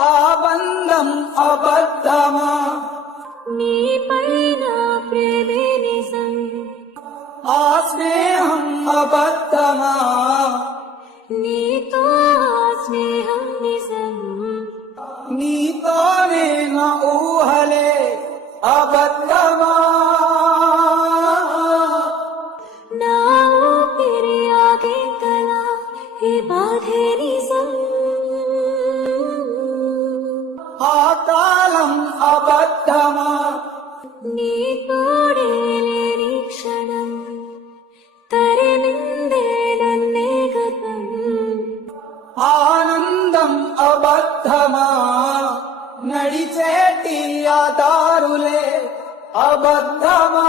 ఆ బంధం అబద్ధమా నీపైన ప్రేమే నిజం ఆ స్నేహం అబద్ధమా నీతో ఆ స్నేహం నిజం నీతోనే నా ఊహలే అబద్ధమా నా ఊపిరి ఆగేంతలా ఈ బాధే నిజం ఆ కాలం అబద్ధమా నీ తోడే లేని క్షణం తరిమిందే నన్నే గతం ఆనందం అబద్ధమా నడిచేటి ఆ దారులే అబద్ధమా